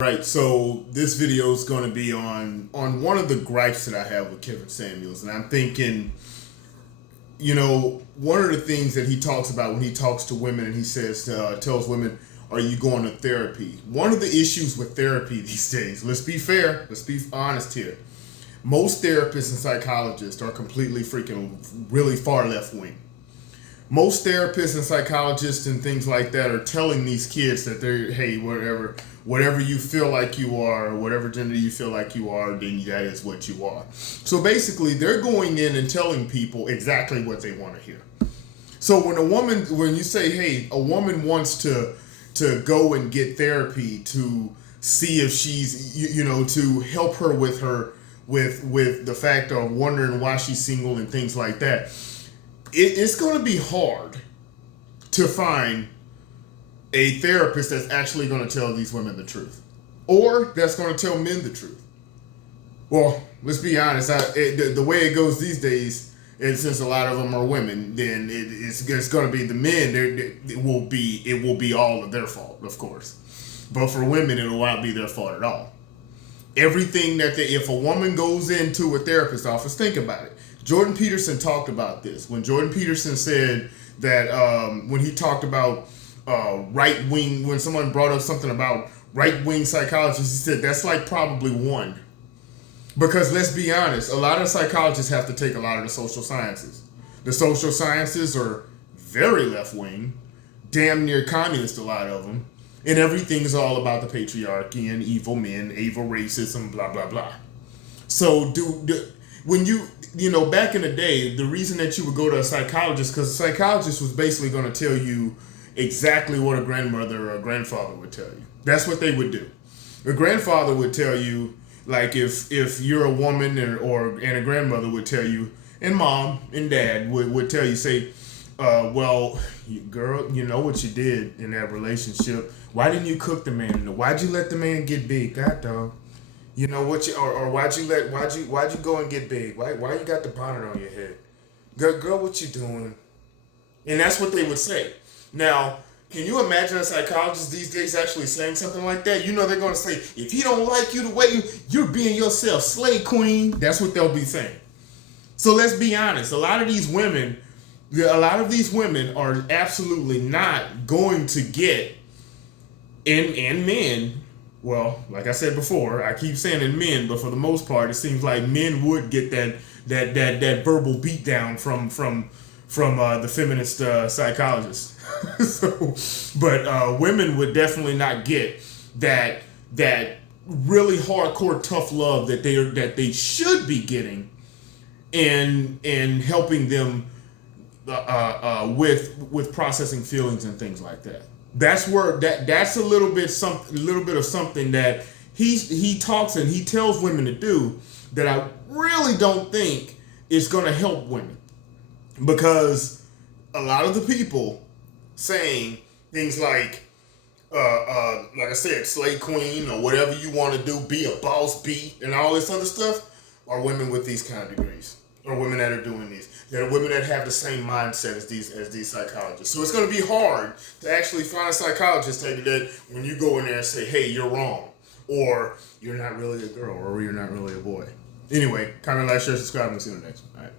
Right, so this video is going to be on one of the gripes that I have with Kevin Samuels, and I'm thinking, one of the things that he talks about when he talks to women, and he says, tells women, "Are you going to therapy?" One of the issues with therapy these days, let's be fair, let's be honest here. Most therapists and psychologists are completely freaking really far left wing. Most therapists and psychologists and things like that are telling these kids that they're, hey, whatever you feel like you are, whatever gender you feel like you are, then that is what you are. So basically, they're going in and telling people exactly what they want to hear. So when you say, hey, a woman wants to go and get therapy to see if she's, to help her with the fact of wondering why she's single and things like that, it's going to be hard to find a therapist that's actually going to tell these women the truth, or that's going to tell men the truth. Well, let's be honest. The way it goes these days, and since a lot of them are women, then it's going to be the men. It will be all of their fault, of course. But for women, it will not be their fault at all. Everything if a woman goes into a therapist's office, think about it. Jordan Peterson talked about this when Jordan Peterson said that when he talked about right wing, when someone brought up something about right wing psychologists, he said that's like probably one. Because let's be honest, a lot of psychologists have to take a lot of the social sciences. The social sciences are very left wing, damn near communist, a lot of them. And everything is all about the patriarchy and evil men, evil racism, blah, blah, blah. So when back in the day, the reason that you would go to a psychologist, because a psychologist was basically going to tell you exactly what a grandmother or a grandfather would tell you. That's what they would do. A grandfather would tell you, like if you're a woman and a grandmother would tell you, and mom and dad would tell you, say, well, girl, you know what you did in that relationship. Why didn't you cook the man? Why'd you let the man get big? God, dog. You know what you or why'd you go and get big? Why you got the bonnet on your head? Girl, what you doing? And that's what they would say. Now, can you imagine a psychologist these days actually saying something like that? They're going to say, if he don't like you the way you're being yourself, slay queen. That's what they'll be saying. So let's be honest. A lot of these women are absolutely not going to get in men. Well, like I said before, I keep saying in men, but for the most part, it seems like men would get that verbal beatdown from the feminist psychologists. But women would definitely not get that really hardcore tough love that they should be getting, and helping them with processing feelings and things like that. That's where that's a little bit of something that he talks and he tells women to do that I really don't think is going to help women, because a lot of the people saying things like I said, slay queen or whatever you want to do, be a boss, and all this other stuff, are women with these kind of degrees, or women that are doing these. They're women that have the same mindset as these psychologists. So it's going to be hard to actually find a psychologist that when you go in there and say, hey, you're wrong, or you're not really a girl, or you're not really a boy. Anyway, comment, like, share, subscribe, and see you in the next one. All right.